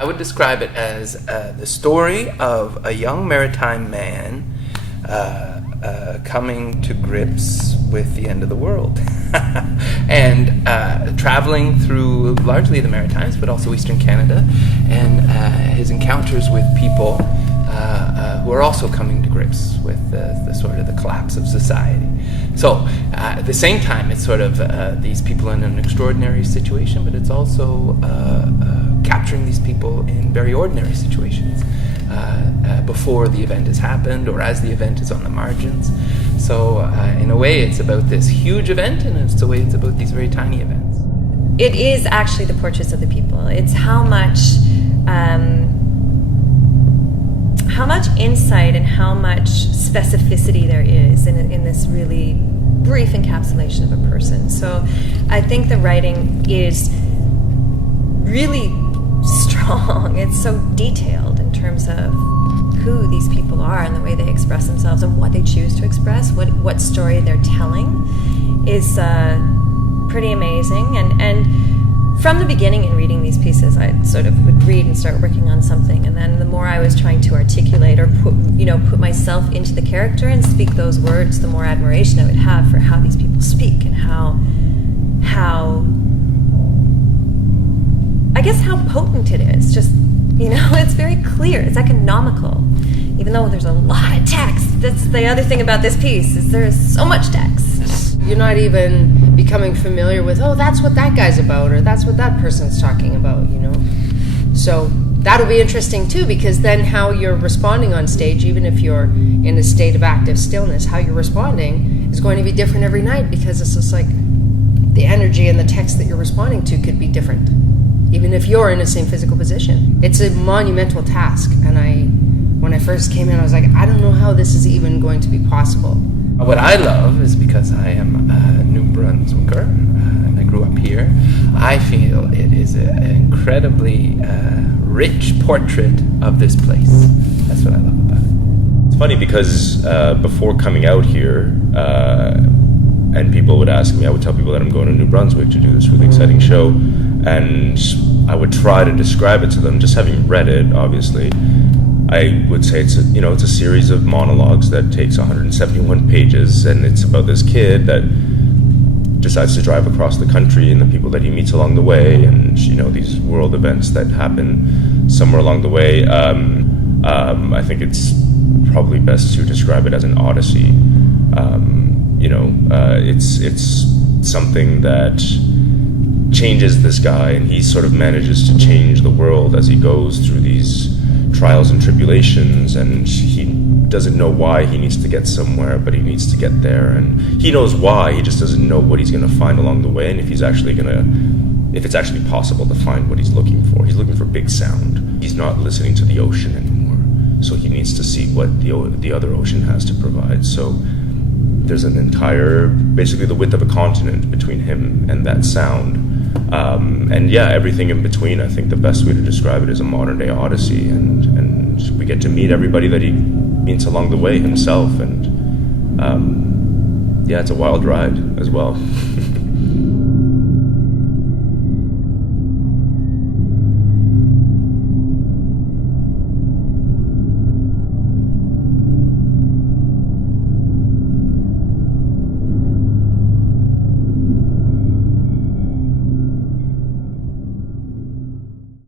I would describe it as the story of a young maritime man coming to grips with the end of the world and traveling through largely the Maritimes, but also Eastern Canada, and his encounters with people who are also coming to grips with the sort of the collapse of society. So at the same time, it's sort of these people in an extraordinary situation, but it's also capturing these people in very ordinary situations before the event has happened or as the event is on the margins. So in a way, it's about this huge event, and it's a way it's about these very tiny events. It is actually the portraits of the people. It's how much insight and how much specificity there is in this really brief encapsulation of a person. So I think the writing is really strong. It's so detailed in terms of who these people are and the way they express themselves and what they choose to express, what story they're telling is pretty amazing. And from the beginning in reading these pieces, I sort of would read and start working on something, and then the more I was trying to articulate or put myself into the character and speak those words, the more admiration I would have for how these people speak and how I guess how potent it is. Just, it's very clear. It's economical. Even though there's a lot of text. That's the other thing about this piece, is there is so much text. You're not even becoming familiar with, oh, that's what that guy's about, or that's what that person's talking about, So that'll be interesting too, because then how you're responding on stage, even if you're in a state of active stillness, how you're responding is going to be different every night, because it's just like the energy and the text that you're responding to could be different, even if you're in the same physical position. It's a monumental task, and when I first came in, I was like, I don't know how this is even going to be possible. What I love is, because I am a New Brunswicker and I grew up here, I feel it is an incredibly rich portrait of this place. That's what I love about it. It's funny because before coming out here, and people would ask me, I would tell people that I'm going to New Brunswick to do this really exciting show, and I would try to describe it to them, just having read it, obviously. I would say it's a series of monologues that takes 171 pages, and it's about this kid that decides to drive across the country and the people that he meets along the way, and these world events that happen somewhere along the way. I think it's probably best to describe it as an odyssey. It's something that changes this guy, and he sort of manages to change the world as he goes through these trials and tribulations, and he doesn't know why he needs to get somewhere, but he needs to get there, and he knows why, he just doesn't know what he's going to find along the way, and if it's actually possible to find what he's looking for. He's looking for big sound. He's not listening to the ocean anymore, so he needs to see what the other ocean has to provide. So there's an entire, basically the width of a continent between him and that sound. And everything in between. I think the best way to describe it is a modern day odyssey, and we get to meet everybody that he meets along the way himself, and it's a wild ride as well.